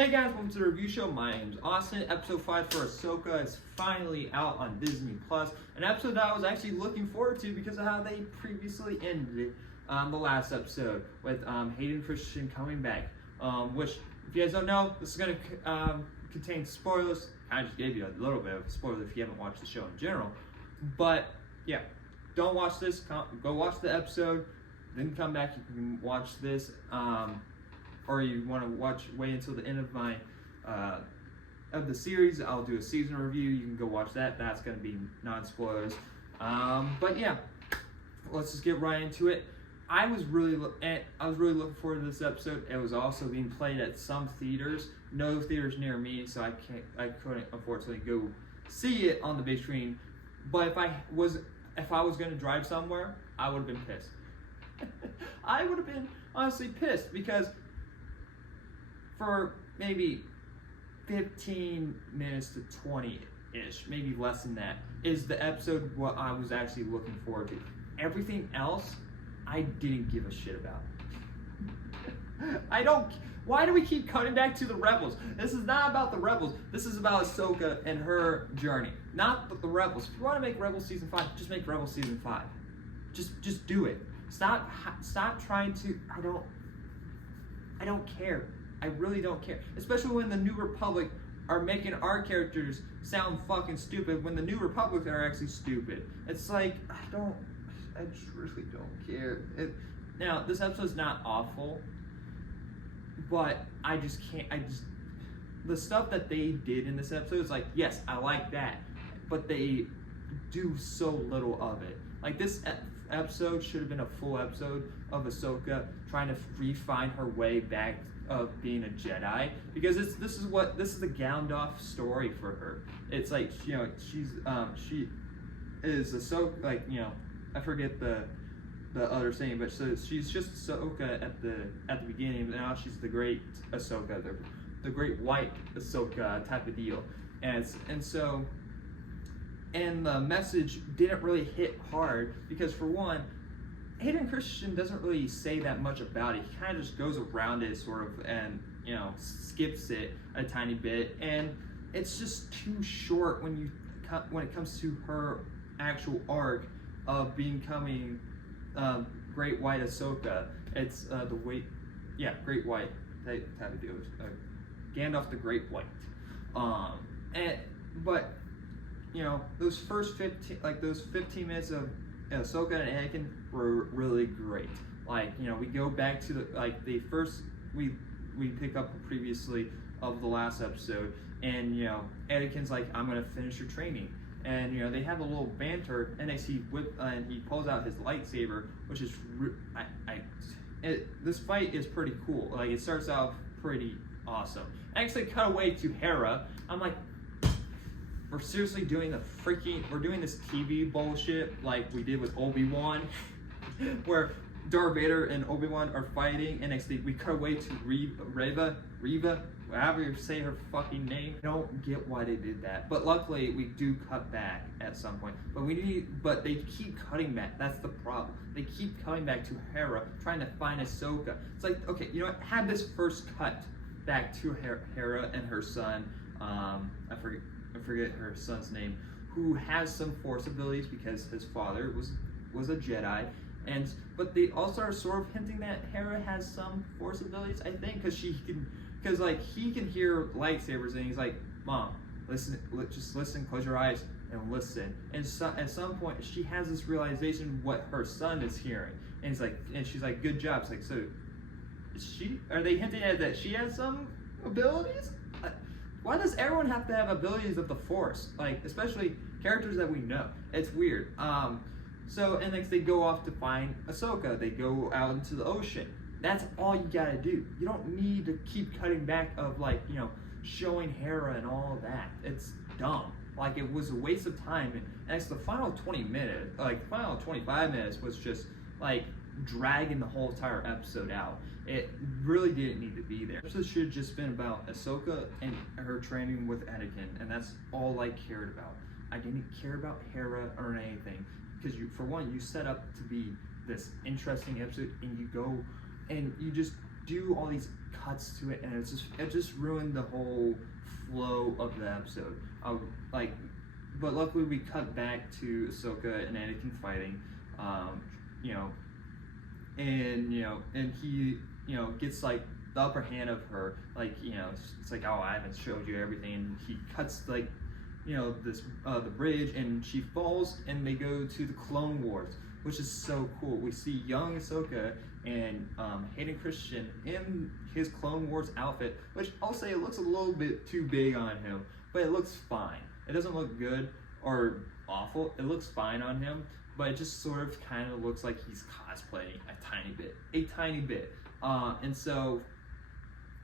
Hey guys, welcome to the review show. My name's Austin. Episode 5 for Ahsoka is finally out on Disney Plus. An episode that I was actually looking forward to because of how they previously ended the last episode with Hayden and Christensen coming back. Which, if you guys don't know, this is going to contain spoilers. I just gave you a little bit of a spoiler if you haven't watched the show in general. But yeah, don't watch this. Go watch the episode, then come back. You can watch this. Or you want to wait until the end of my of the series. I'll do a season review. You can go watch that. That's going to be non-spoilers. But yeah, let's just get right into it. I was really looking forward to this episode. It was also being played at some theaters. No theaters near me, so I couldn't unfortunately go see it on the big screen. But if I was going to drive somewhere, I would have been pissed. I would have been honestly pissed because for maybe 15 minutes to 20-ish, maybe less than that, is the episode what I was actually looking forward to. Everything else, I didn't give a shit about. Why do we keep cutting back to the Rebels? This is not about the Rebels. This is about Ahsoka and her journey. Not the Rebels. If you want to make Rebels Season 5, just make Rebels Season 5. Just do it. Stop trying to, I don't care. I really don't care. Especially when the New Republic are making our characters sound fucking stupid when the New Republic are actually stupid. It's like, I just really don't care. Now, this episode's not awful, but the stuff that they did in this episode is like, yes, I like that, but they do so little of it. Like, this episode should have been a full episode of Ahsoka trying to refine her way back of being a Jedi, because this is the gowned off story for her. It's like, she is Ahsoka, like, I forget the other saying, but so she's just Ahsoka at the beginning, but now she's the great Ahsoka, the great white Ahsoka type of deal, and the message didn't really hit hard because, for one, Hayden Christensen doesn't really say that much about it. He kind of just goes around it sort of and, skips it a tiny bit. And it's just too short when it comes to her actual arc of becoming Great White Ahsoka. It's Great White type of deal. Gandalf the Great White. But those first 15 minutes of Ahsoka and Anakin were really great. Like, we go back to we pick up previously of the last episode, and Anakin's like, I'm gonna finish your training, and they have a little banter, and and he pulls out his lightsaber, which is this fight is pretty cool. Like, it starts out pretty awesome. Actually, cut away to Hera. I'm like, we're seriously doing we're doing this TV bullshit like we did with Obi-Wan, where Darth Vader and Obi-Wan are fighting, and we cut away to Reva, however you say her fucking name. I don't get why they did that, but luckily we do cut back at some point. But they keep cutting back. That's the problem. They keep coming back to Hera, trying to find Ahsoka. It's like, okay, have this first cut back to Hera and her son. I forget her son's name, who has some Force abilities because his father was a Jedi, but they also are sort of hinting that Hera has some Force abilities, I think, because he can hear lightsabers, and he's like, Mom, just listen, close your eyes and listen. And at some point she has this realization what her son is hearing, and she's like, good job. It's like, so are they hinting at that she has some abilities? Why does everyone have to have abilities of the Force? Like, especially characters that we know. It's weird. And next they go off to find Ahsoka. They go out into the ocean. That's all you gotta do. You don't need to keep cutting back of showing Hera and all of that. It's dumb. Like, it was a waste of time. And the final 25 minutes was just dragging the whole entire episode out. It really didn't need to be there. This should have just been about Ahsoka and her training with Anakin, and that's all I cared about. I didn't care about Hera or anything, because you set up to be this interesting episode, and you go and you just do all these cuts to it, and it just ruined the whole flow of the episode. Like, but luckily we cut back to Ahsoka and Anakin fighting, you know, and he, gets like the upper hand of her, like, it's like, oh, I haven't showed you everything, and he cuts like, this the bridge, and she falls, and they go to the Clone Wars, which is so cool. We see young Ahsoka and Hayden Christensen in his Clone Wars outfit, which I'll say it looks a little bit too big on him, but it looks fine. It doesn't look good or awful. It looks fine on him, but it just sort of kind of looks like he's cosplaying a tiny bit. And so,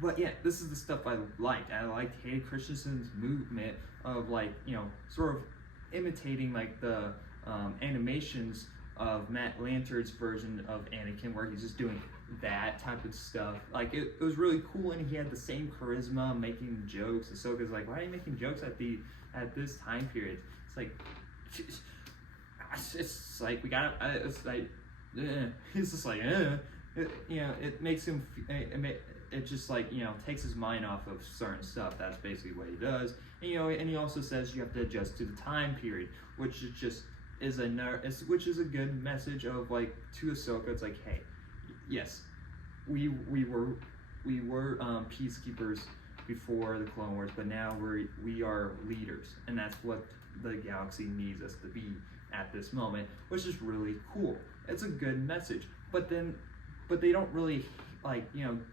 but yeah, this is the stuff I liked. I liked Hayden Christensen's movement of, like, sort of imitating like the animations of Matt Lanter's version of Anakin, where he's just doing that type of stuff. Like, it was really cool, and he had the same charisma, making jokes. Ahsoka's like, why are you making jokes at this time period? It's like, it's like, we gotta, it's like, he's just like, it makes him, it just, like, takes his mind off of certain stuff. That's basically what he does. And, and he also says you have to adjust to the time period, which is just, which is a good message of, like, to Ahsoka. It's like, hey, yes, we were peacekeepers before the Clone Wars, but now we are leaders, and that's what the galaxy needs us to be at this moment, which is really cool. It's a good message, but they don't really, like,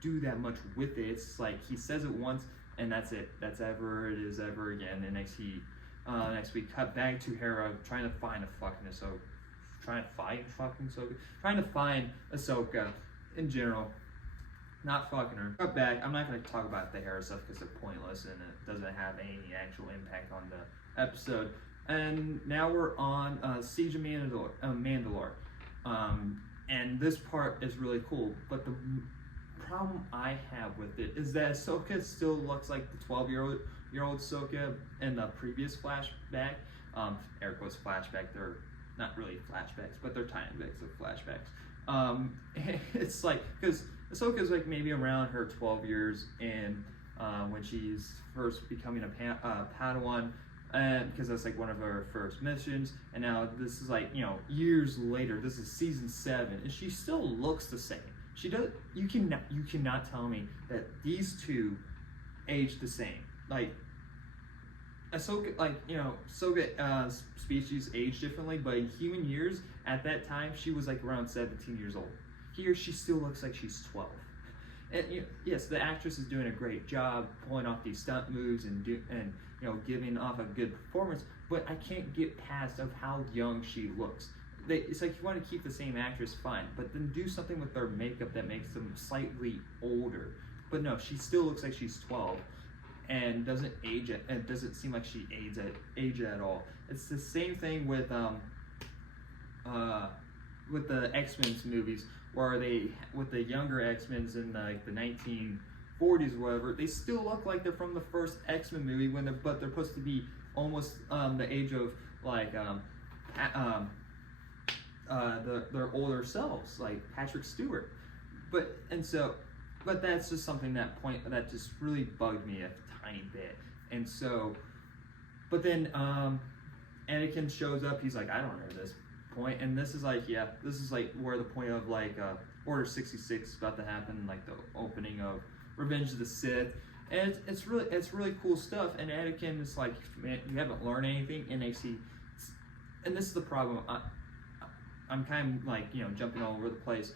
do that much with it. It's like he says it once, and that's it. That's ever it is ever again. And next we cut back to Hera trying to find a fucking Ahsoka, trying to find Ahsoka in general, not fucking her. Cut back. I'm not going to talk about the Hera stuff because they're pointless and it doesn't have any actual impact on the episode. And now we're on Siege of Mandalore. And this part is really cool, but the problem I have with it is that Ahsoka still looks like the 12-year-old Ahsoka in the previous flashback. Air quotes flashback. They're not really flashbacks, but they're tiny bits of flashbacks. It's like, because Ahsoka's like maybe around her 12 years, and when she's first becoming a Padawan, because that's like one of her first missions, and now this is like, years later. This is season 7, and she still looks the same. She does. You cannot tell me that these two age the same. Like, Ahsoka, like, Ahsoka species age differently, but in human years at that time she was like around 17 years old. Here she still looks like she's 12. And yes, the actress is doing a great job pulling off these stunt moves and giving off a good performance, but I can't get past of how young she looks. It's like, you want to keep the same actress, fine, but then do something with their makeup that makes them slightly older. But no, she still looks like she's 12 and doesn't age it, and doesn't seem like she age at all. It's the same thing with the X-Men movies, where with the younger X-Men in the 1940s or whatever, they still look like they're from the first X-Men movie but they're supposed to be almost the age of, like, their older selves, like Patrick Stewart. But that's just something that just really bugged me a tiny bit. And so, but then Anakin shows up. He's like, I don't know this point, and this is like where the point of, like, Order 66 is about to happen, like the opening of Revenge of the Sith, and it's really cool stuff. And Anakin is like, man, you haven't learned anything, and and this is the problem. I'm kind of, like, jumping all over the place,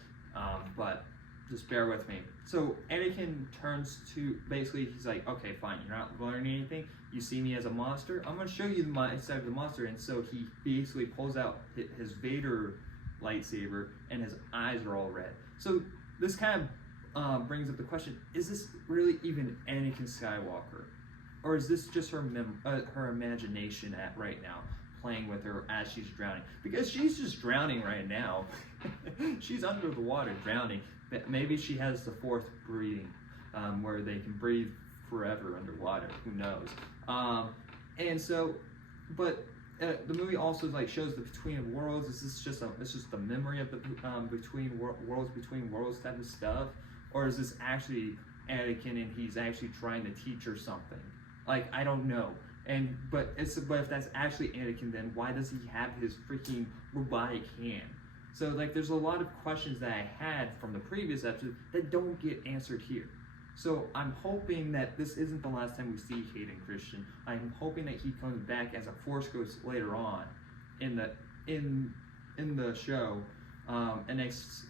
but just bear with me. So Anakin turns to, basically, he's like, okay, fine, you're not learning anything. You see me as a monster. I'm going to show you my side of the monster. And so he basically pulls out his Vader lightsaber, and his eyes are all red. So this kind of brings up the question: is this really even Anakin Skywalker, or is this just her imagination right now, playing with her as she's drowning? Because she's just drowning right now. She's under the water drowning. But maybe she has the fourth breathing, where they can breathe forever underwater. Who knows? And so, but the movie also, like, shows the between worlds. It's just the memory of the between worlds type of stuff, or is this actually Anakin and he's actually trying to teach her something? Like, I don't know. But if that's actually Anakin, then why does he have his freaking robotic hand? So like, there's a lot of questions that I had from the previous episode that don't get answered here. So I'm hoping that this isn't the last time we see Hayden Christensen. I'm hoping that he comes back as a Force Ghost later on in the show, and next,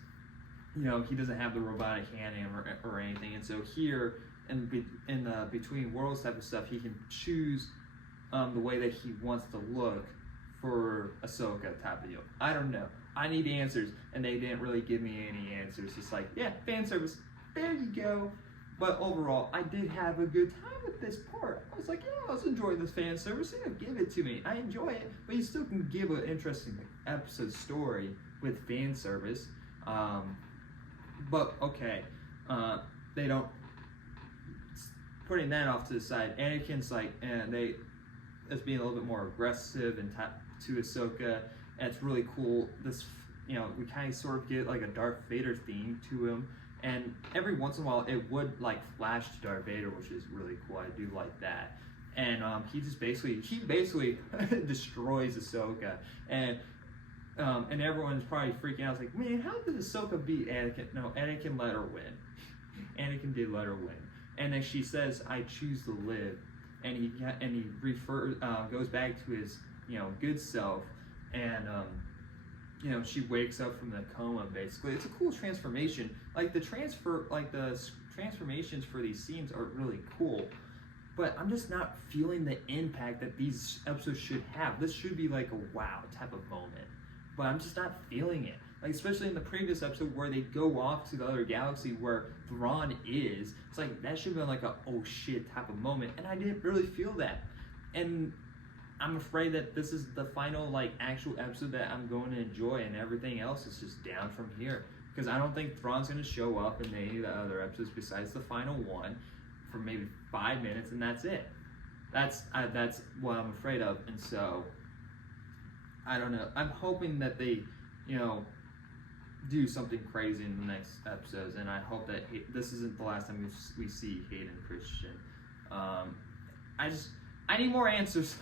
he doesn't have the robotic hand or anything, and so here in the Between Worlds type of stuff, he can choose the way that he wants to look for Ahsoka type of deal. I don't know. I need answers, and they didn't really give me any answers. Just like, yeah, fan service. There you go. But overall, I did have a good time with this part. I was like, yeah, I was enjoying this fan service. Yeah, give it to me. I enjoy it, but you still can give an interesting episode story with fan service. But okay, they don't. Putting that off to the side, Anakin's like, and it's being a little bit more aggressive and to Ahsoka. And it's really cool. This, we kind of sort of get like a Darth Vader theme to him. And every once in a while, it would like flash to Darth Vader, which is really cool. I do like that. And he basically destroys Ahsoka, and everyone's probably freaking out. It's like, man, how did Ahsoka beat Anakin? No, Anakin let her win. Anakin did let her win. And then she says, "I choose to live," and he goes back to his good self, and she wakes up from the coma. Basically, it's a cool transformation. Like the transformations for these scenes are really cool, but I'm just not feeling the impact that these episodes should have. This should be like a wow type of moment, but I'm just not feeling it. Like, especially in the previous episode where they go off to the other galaxy where Thrawn is. It's like, that should have been like a oh shit type of moment, and I didn't really feel that. And I'm afraid that this is the final like actual episode that I'm going to enjoy, and everything else is just down from here. Because I don't think Thrawn's going to show up in any of the other episodes besides the final one for maybe 5 minutes, and that's it. That's what I'm afraid of, and so I don't know. I'm hoping that they, do something crazy in the next episodes, and I hope that this isn't the last time we see Hayden Christensen. I need more answers.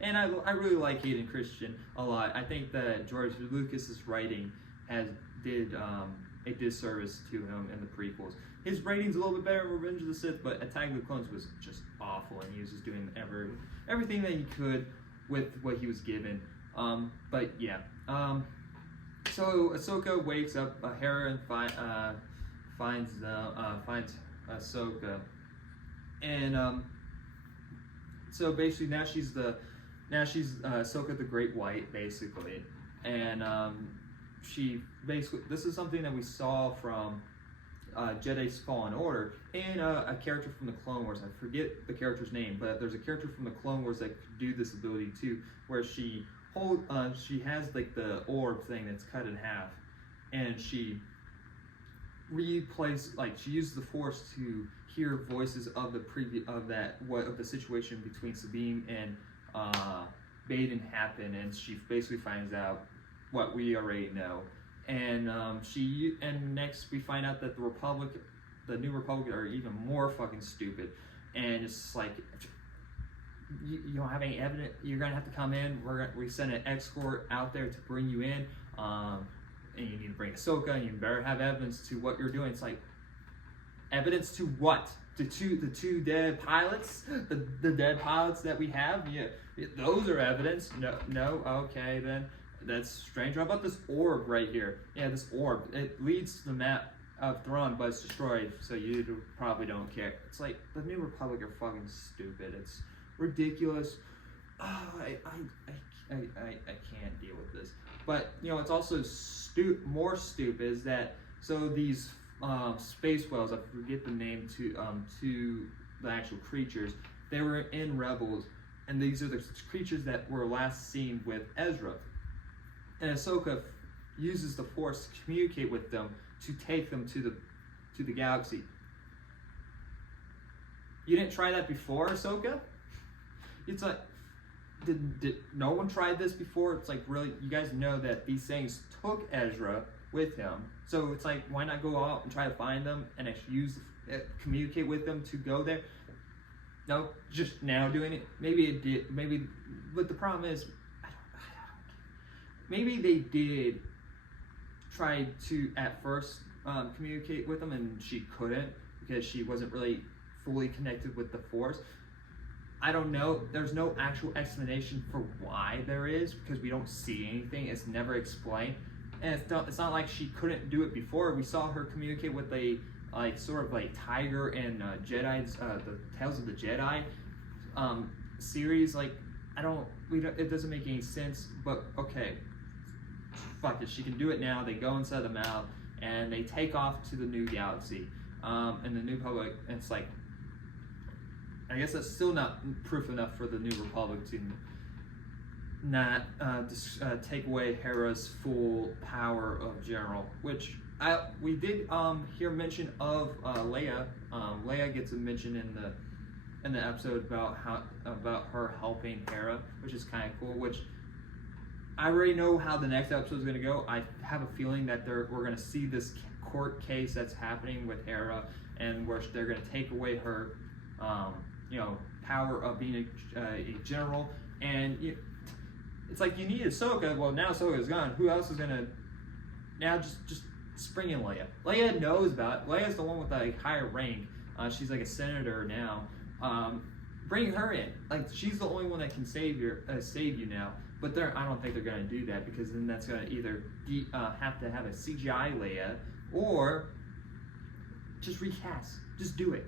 And I really like Hayden Christensen a lot. I think that George Lucas's writing did a disservice to him in the prequels. His rating's a little bit better in Revenge of the Sith, but Attack of the Clones was just awful, and he was just doing everything that he could with what he was given. But yeah. So Ahsoka wakes up. Hera finds Ahsoka, and so basically now she's Ahsoka the Great White, basically, and she basically, this is something that we saw from Jedi's Fallen Order and a character from the Clone Wars. I forget the character's name, but there's a character from the Clone Wars that could do this ability too, where she has like the orb thing that's cut in half, and she she uses the Force to hear voices of the situation between Sabine and Hayden happen, and she basically finds out what we already know. And next we find out that the New Republic are even more fucking stupid, and it's like, you don't have any evidence. You're gonna have to come in. We send an escort out there to bring you in, and you need to bring Ahsoka, and you better have evidence to what you're doing. It's like, evidence to what? The two dead pilots, the dead pilots that we have. Yeah, those are evidence. No. Okay, then that's strange. How about this orb right here? Yeah, this orb. It leads to the map of Thrawn, but it's destroyed, so you probably don't care. It's like, the New Republic are fucking stupid. It's ridiculous. Oh, I can't deal with this. But it's also more stupid is that, so these space whales, I forget the name to the actual creatures, they were in Rebels, and these are the creatures that were last seen with Ezra. And Ahsoka uses the Force to communicate with them to take them to the galaxy. You didn't try that before, Ahsoka? It's like, did no one try this before? It's like, really, you guys know that these things took Ezra with him. So it's like, why not go out and try to find them and actually communicate with them to go there? No, just now doing it. Maybe it did. Maybe, but the problem is, maybe they did try to at first communicate with them, and she couldn't because she wasn't really fully connected with the Force. I don't know. There's no actual explanation for why there is, because we don't see anything. It's never explained, and it's not like she couldn't do it before. We saw her communicate with a sort of like Tiger and Jedi's the Tales of the Jedi series. Like it doesn't make any sense. But okay, fuck it. She can do it now. They go inside the mouth and they take off to the new galaxy, and the New Republic. And it's like, I guess that's still not proof enough for the New Republic to not take away Hera's full power of General, which we did hear mention of Leia. Leia gets a mention in the episode about her helping Hera, which is kind of cool. Which I already know how the next episode is going to go. I have a feeling that we're going to see this court case that's happening with Hera, and where they're going to take away her power of being a general. And it's like, you need Ahsoka. Well, now Ahsoka is gone. Who else is going to now just spring in Leia? Leia knows about it. Leia's the one with the higher rank. She's like a senator now. Bring her in. Like, she's the only one that can save you now. But I don't think they're going to do that, because then that's going to either have to have a CGI Leia, or just recast. Just do it.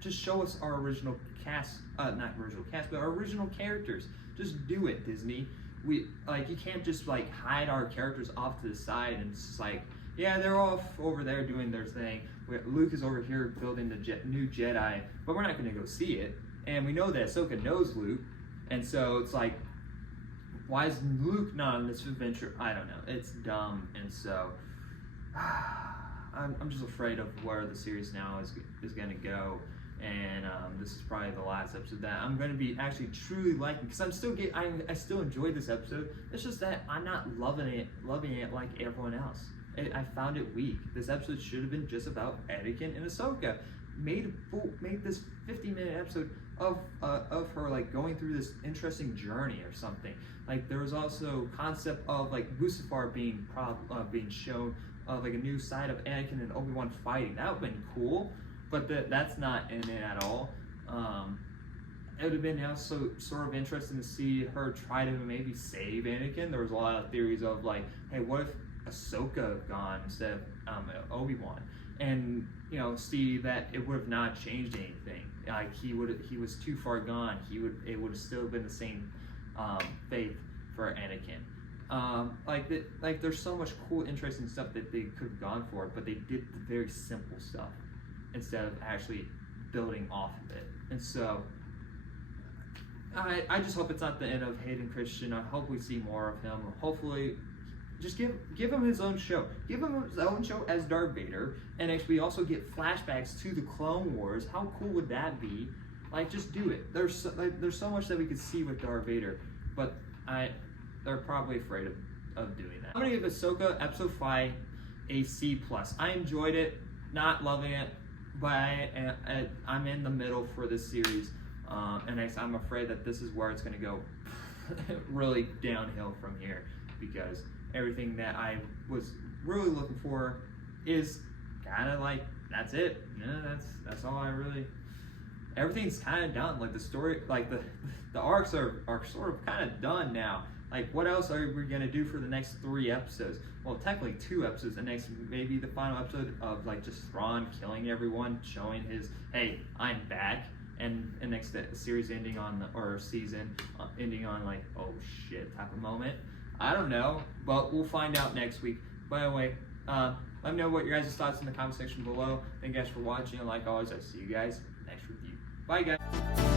Just show us our original cast, not original cast, but our original characters. Just do it, Disney. You can't just like hide our characters off to the side and it's just like, yeah, they're off over there doing their thing. Luke is over here building the new Jedi, but we're not going to go see it. And we know that Ahsoka knows Luke, and so it's like, why is Luke not on this adventure? I don't know. It's dumb, and so I'm just afraid of where the series now is going to go. And this is probably the last episode that I'm going to be actually truly liking, because I still enjoyed this episode. It's just that I'm not loving it like everyone else. I found it weak. This episode should have been just about Anakin and Ahsoka. Made this 50-minute episode of her like going through this interesting journey or something. Like, there was also concept of like Mustafar being shown like a new side of Anakin and Obi-Wan fighting. That would have been cool. But that's not in it at all. It would have been also sort of interesting to see her try to maybe save Anakin. There was a lot of theories of like, hey, what if Ahsoka gone instead of Obi-Wan? And see that it would have not changed anything. Like, he was too far gone. It would have still been the same faith for Anakin. There's so much cool, interesting stuff that they could have gone for, but they did the very simple stuff instead of actually building off of it. And so I just hope it's not the end of Hayden Christensen. I hope we see more of him. Hopefully, just give him his own show. Give him his own show as Darth Vader, and we also get flashbacks to the Clone Wars. How cool would that be? Like, just do it. There's so much that we could see with Darth Vader, but they're probably afraid of doing that. I'm gonna give Ahsoka episode 5 a C+. I enjoyed it, not loving it, but I'm in the middle for this series, and I'm afraid that this is where it's going to go really downhill from here, because everything that I was really looking for is kind of like, that's it. Yeah, that's all I really. Everything's kind of done. Like, the story, like the arcs are sort of kind of done now. Like, what else are we gonna do for the next 3 episodes? Well, technically 2 episodes. The next, maybe the final episode of like just Thrawn killing everyone, showing his, hey, I'm back, and next series ending on or season ending on like, oh shit type of moment. I don't know, but we'll find out next week. By the way, let me know what your guys' thoughts in the comment section below. Thank you guys for watching, and like always, I'll see you guys next review. Bye, guys.